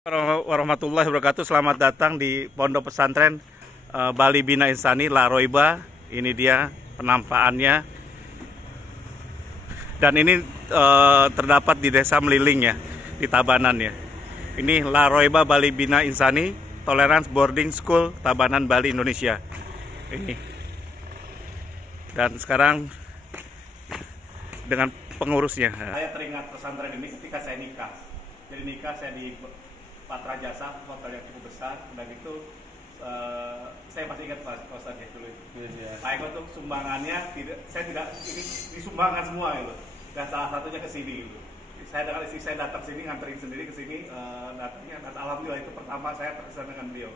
Warahmatullahi wabarakatuh. Selamat datang di Pondok Pesantren Bali Bina Insani La Roiba. Ini dia penampakannya. Dan ini terdapat di Desa Meliling ya, di Tabanan ya. Ini La Roiba Bali Bina Insani Tolerance Boarding School Tabanan Bali Indonesia. Ini. Dan sekarang dengan pengurusnya. Saya teringat pesantren ini ketika saya nikah. Jadi nikah saya di Patra Jasa, hotel yang cukup besar. Dan itu saya masih ingat Pak Ustadz ya dulu. Pak Eko tuh sumbangannya saya tidak ini disumbangkan semua gitu. Dan salah satunya ke sini gitu. Saya dengan istri saya datang sini nganterin sendiri ke sini datangnya, dan alhamdulillah itu pertama saya terkesan dengan beliau.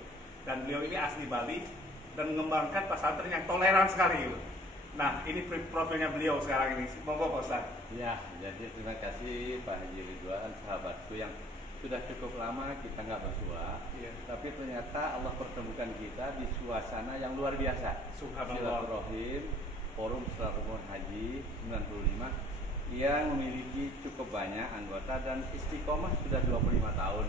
Dan beliau ini asli Bali dan mengembangkan pesantren yang toleran sekali gitu. Nah, ini profilnya beliau sekarang ini. Monggo Pak Ustadz. Ya, jadi terima kasih Pak Haji Ridwan, sahabatku yang sudah cukup lama kita nggak bersua, tapi ternyata Allah pertemukan kita di suasana yang luar biasa. Silaturahim Forum Silaturahim Haji 95 yang memiliki cukup banyak anggota dan istiqomah sudah 25 tahun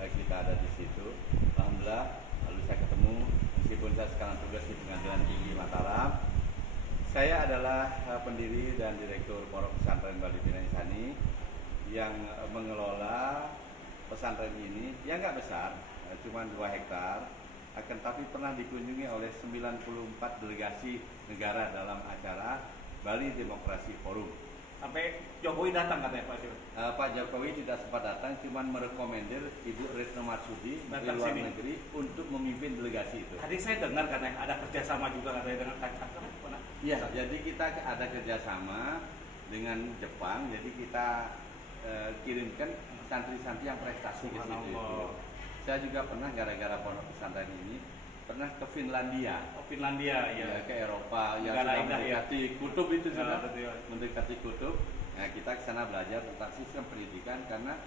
kita ada di situ. Alhamdulillah, lalu saya ketemu meskipun saya sekarang tugas di Pengadilan Tinggi Mataram. Saya adalah pendiri dan direktur Pondok Pesantren Bali Bina Insani yang mengelola pesantren ini yang nggak besar, cuma 2 hektar, akan tapi pernah dikunjungi oleh 94 delegasi negara dalam acara Bali Demokrasi Forum. Sampai Jokowi datang katanya Pak Jokowi. Pak Jokowi tidak sempat datang, cuma merekomendir Ibu Retno Marsudi Menteri Luar Negeri untuk memimpin delegasi itu. Tadi saya dengar katanya ada kerjasama juga katanya dengan Kancak. Iya, jadi kita ada kerjasama dengan Jepang, jadi kita kirimkan santri-santri yang prestasi ke situ. Saya juga pernah gara-gara pondok pesantren ini pernah ke Finlandia. Oh, Finlandia ya. Ke Eropa yang sudah mendekati kutub itu sudah mendekati kutub. Nah, kita ke sana belajar tentang sistem pendidikan karena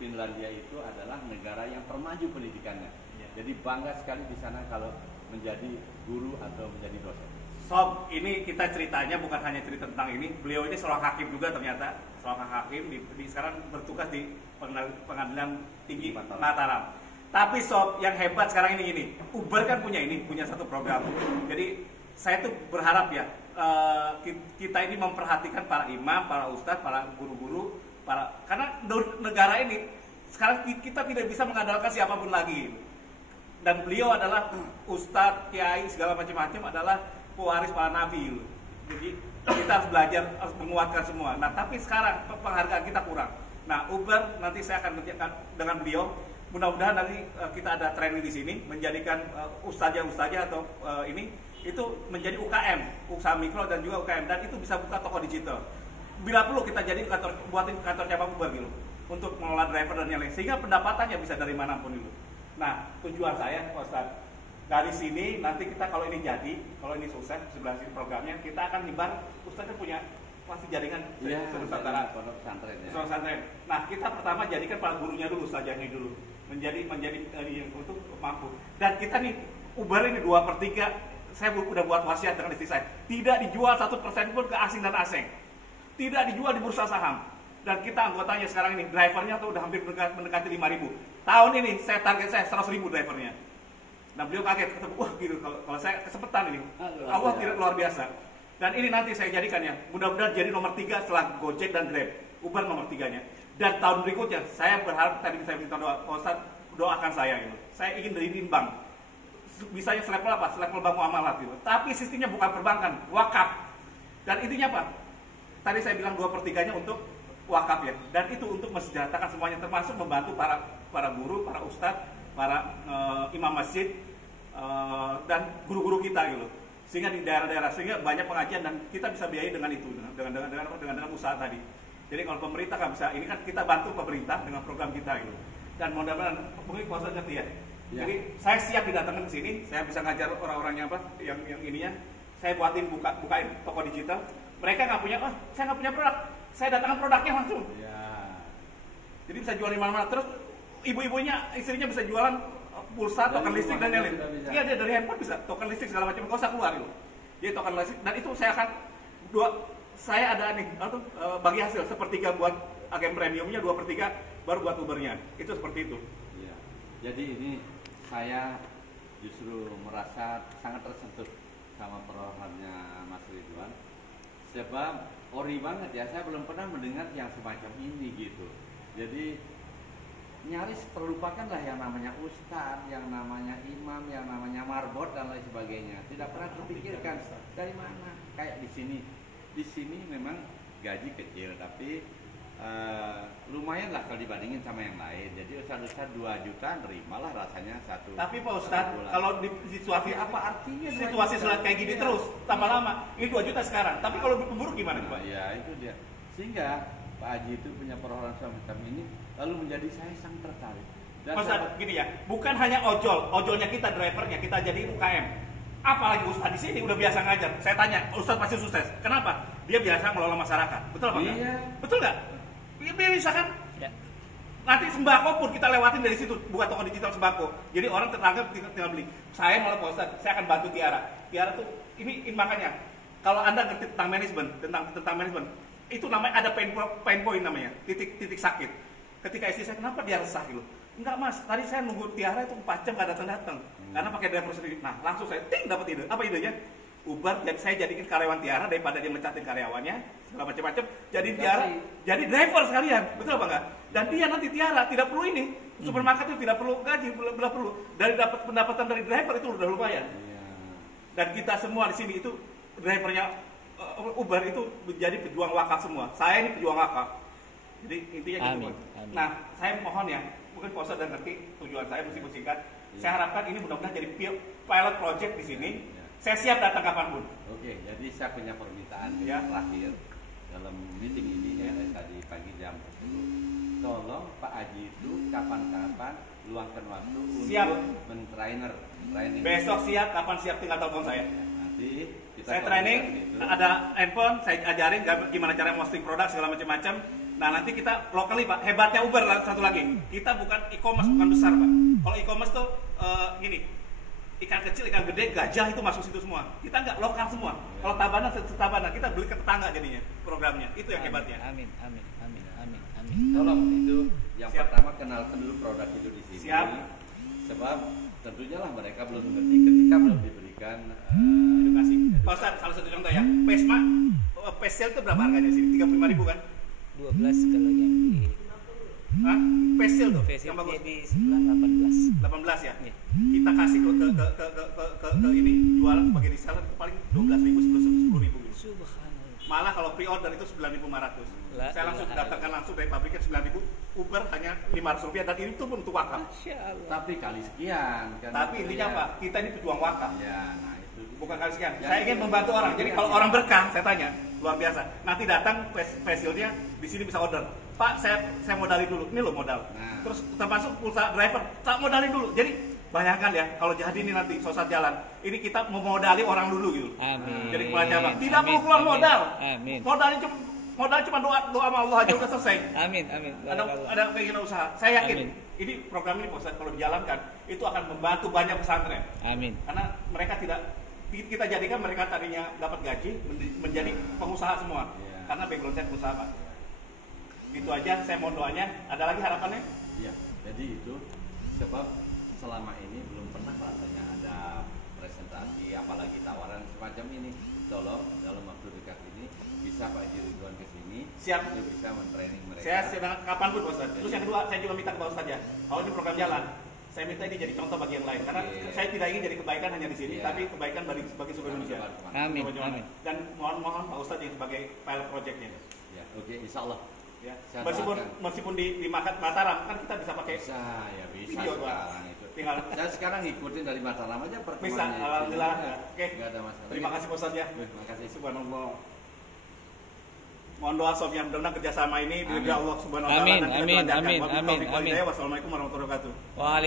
Finlandia itu adalah negara yang termaju pendidikannya. Jadi bangga sekali di sana kalau menjadi guru atau menjadi dosen. Sob, ini kita ceritanya bukan hanya cerita tentang ini. Beliau ini seorang hakim juga ternyata, seorang hakim sekarang bertugas di Pengadilan Tinggi Mataram. Tapi Sob, yang hebat sekarang ini gini, Uber kan punya satu program. Jadi saya tuh berharap ya kita ini memperhatikan para imam, para ustadz, para guru-guru, karena negara ini sekarang kita tidak bisa mengandalkan siapapun lagi. Dan beliau adalah ustadz, kiai, segala macam-macam adalah pewaris para nabi. Jadi kita harus belajar, harus menguatkan semua. Nah, tapi sekarang penghargaan kita kurang. Nah, Uber nanti saya akan kerjakan dengan beliau. Mudah-mudahan nanti kita ada training di sini menjadikan ustazah atau ini itu menjadi UKM, usaha mikro dan juga UKM, dan itu bisa buka toko digital. Bila perlu kita jadi buatin kantor cabang Uber gitu untuk mengelola driver dan yang lain, sehingga pendapatannya bisa dari manapun itu. Nah, tujuan saya Pak Ustadz, dari sini nanti kita kalau ini sukses sebelah sini programnya, kita akan nyebar. Ustadz kan punya pasti jaringan Nusantara pondok pesantren ya. Pesantren. Nah, kita pertama jadikan para gurunya dulu, ustazahnya dulu menjadi yang untuk mampu. Dan kita nih Uber ini 2/3 saya udah buat wasiat dengan istri saya, tidak dijual 1% pun ke asing dan asing, tidak dijual di bursa saham. Dan kita anggotanya sekarang ini drivernya tuh udah hampir mendekati 5.000. Tahun ini saya target saya 100.000 drivernya. Nah, beliau kaget, ketemu, wah gitu, kalau saya kesempatan ini, Allah tidak luar biasa. Dan ini nanti saya jadikan ya, mudah-mudahan jadi nomor 3 setelah Gojek dan Grab, Uber nomor 3-nya. Dan tahun berikutnya, saya berharap, tadi saya minta doa, Ustaz, doakan saya gitu. Saya ingin dari bank, bisanya selevel apa? Selevel bank muamalat gitu. Tapi sistemnya bukan perbankan, wakaf. Dan intinya apa? Tadi saya bilang 2/3-nya untuk wakaf ya. Dan itu untuk mensejahterakan semuanya, termasuk membantu para guru, para ustadz, para imam masjid dan guru-guru kita gitu, sehingga di daerah-daerah sehingga banyak pengajian dan kita bisa biayai dengan itu dengan usaha tadi. Jadi kalau pemerintah nggak bisa, ini kan kita bantu pemerintah dengan program kita gitu. Dan mudah-mudahan mungkin kuasa ngerti ya. Jadi saya siap didatangkan ke sini, saya bisa ngajar orang-orangnya yang ininya. Saya bukain toko digital. Mereka nggak punya, saya nggak punya produk. Saya datangkan produknya langsung. Jadi bisa jual di mana-mana. Terus ibu-ibunya, istrinya bisa jualan pulsa, token listrik dan lain-lain. Iya, dia dari handphone bisa token listrik segala macam, nggak usah keluar gitu. Jadi token listrik, dan itu saya akan saya ada nih bagi hasil sepertiga buat agen premiumnya, 2/3 baru buat Ubernya. Itu seperti itu. Jadi ini saya justru merasa sangat tersentuh sama perorangannya Mas Ridwan. Sebab ori banget ya, saya belum pernah mendengar yang semacam ini gitu. Jadi nyaris terlupakanlah yang namanya ustadz, yang namanya imam, yang namanya marbot dan lain sebagainya. Tidak pernah terpikirkan dari mana. Kayak di sini memang gaji kecil, tapi lumayan lah kalau dibandingin sama yang lain. Jadi ustadz 2 juta terimalah rasanya satu. Tapi Pak Ustadz, kalau di situasi apa artinya situasi sulit kayak gini terus tambah lama, ini 2 juta sekarang. Tapi kalau memburuk gimana Pak? Ya itu dia. Sehingga Pak Haji itu punya perorangan semacam ini, lalu menjadi saya sangat tertarik. Dan Ustadz, gini ya, bukan hanya ojolnya kita, drivernya kita jadi UKM. Apalagi Ustadz di sini udah biasa ngajar. Saya tanya, Ustadz pasti sukses. Kenapa? Dia biasa ngelola masyarakat. Betul apa enggak? Iya. Betul nggak? Misalkan ya. Nanti sembako pun kita lewatin dari situ, buka toko digital sembako. Jadi orang tetangga tinggal beli. Saya malah Pak Ustadz, saya akan bantu Tiara. Tiara tuh ini makanya kalau Anda ngerti tentang manajemen, tentang manajemen, itu namanya ada pain point namanya, titik sakit. Ketika istri saya, kenapa dia resah gitu? Enggak Mas, tadi saya nunggu Tiara itu 4 jam gak datang karena pakai driver sendiri. Nah langsung saya dapat ide. Apa idenya? Uber, saya jadikan karyawan Tiara daripada dia mencatin karyawannya segala macam-macam. Jadi Tiara jadi driver sekalian, betul apa enggak? Dan dia nanti Tiara tidak perlu ini, supermarket itu tidak perlu gaji, tidak perlu. Dari dapat pendapatan dari driver itu udah lumayan. Dan kita semua di sini itu drivernya Uber itu menjadi pejuang wakaf semua. Saya ini pejuang wakaf. Jadi intinya gitu. Amin. Nah, saya mohon ya, mungkin Pak Ustadz udah ngerti tujuan saya meskipun singkat. Saya harapkan ini mudah-mudahan jadi pilot project di sini. Saya siap datang kapanpun. Oke, jadi saya punya permintaan terakhir dalam meeting ini ya, tadi pagi jam 10. Tolong Pak Haji itu kapan-kapan luangkan waktu untuk men-trainer. Besok siap, kapan siap tinggal telepon saya. Ya, nanti saya training, ada handphone, saya ajarin gimana cara posting produk segala macam-macam. Nah nanti kita locally Pak, hebatnya Uber satu lagi. Kita bukan e-commerce, bukan besar Pak. Kalau e-commerce tuh gini, ikan kecil, ikan gede, gajah itu masuk situ semua. Kita nggak lokal semua. Kalau Tabanan, kita beli ke tetangga jadinya programnya. Itu yang hebatnya. Amin. Tolong itu yang pertama kenalkan dulu produk itu di sini. Siap. Sebab tentunya lah mereka belum mengerti ketika belum diberikan edukasi. Pak Ustadz, salah satu contoh ya, Pesma, Pesel itu berapa harganya sih? 35.000 kan? 12 kalau yang di Pesel tuh? yang di sebelah 18 ya? Yeah. Kita kasih ke ini jualan sebagai reseller itu paling 12.000 10.000 gitu. Subhanallah. Malah kalau pre-order itu 9.500. Saya langsung datangkan langsung dari pabriknya 9.000, Uber hanya Rp500 dan ini tuh pun untuk wakaf. Tapi kali sekian kan. Tapi intinya apa? Kita ini pejuang wakaf. Ya, nah itu. Bukan kali sekian. Ya, saya ingin membantu orang. Jadi kalau orang berkah, saya tanya, luar biasa. Nanti datang facialnya di sini bisa order. Pak, saya modalin dulu. Ini loh modal. Nah. Terus termasuk pulsa driver, tak modalin dulu. Jadi bayangkan ya, kalau jadi ini nanti sosat jalan, ini kita memodali orang dulu gitu. Amin. Jadi kepala cabang. Tidak perlu keluar modal. Amin. Modal cuma doa sama Allah aja udah selesai. Amin. Ada keinginan usaha. Saya yakin ini program ini Pak Ustadz kalau dijalankan itu akan membantu banyak pesantren. Amin. Karena mereka kita jadikan mereka tadinya dapat gaji menjadi pengusaha semua. Karena background saya pengusaha Pak. Gitu aja, saya mohon doanya. Ada lagi harapannya? Iya. Jadi itu sebab selama ini belum pernah rasanya ada presentasi apalagi tawaran semacam ini. Tolong dalam waktu dekat ini bisa Pak Haji Ridwan ke sini. Siap. Untuk bisa men-training mereka. Saya siap kapanpun Pak Ustadz. Terus yang kedua, saya juga minta ke Pak Ustadz ya. Kalau ini program jalan, saya minta ini jadi contoh bagi yang lain. Karena saya tidak ingin jadi kebaikan hanya di sini, tapi kebaikan bagi seluruh Indonesia. Amin. Dan mohon Pak Ustadz yang sebagai pilot projectnya. Ya, oke, insya Allah. Ya. Meskipun di Mataram kan kita bisa pakai bisa video sekarang itu. Tinggal saya sekarang ngikutin dari Mataram aja perkembangannya. Bisa, alhamdulillah. Oke. Enggak ada masalah. Terima kasih Pak Ustadz ya. Terima kasih. Subhanallah. Mohon doa sob yang mudah-mudahan kerjasama ini dari Allah Subhanahu wa taala dan kita doakan. Amin. Wassalamualaikum warahmatullahi wabarakatuh. Waalaikumsalam.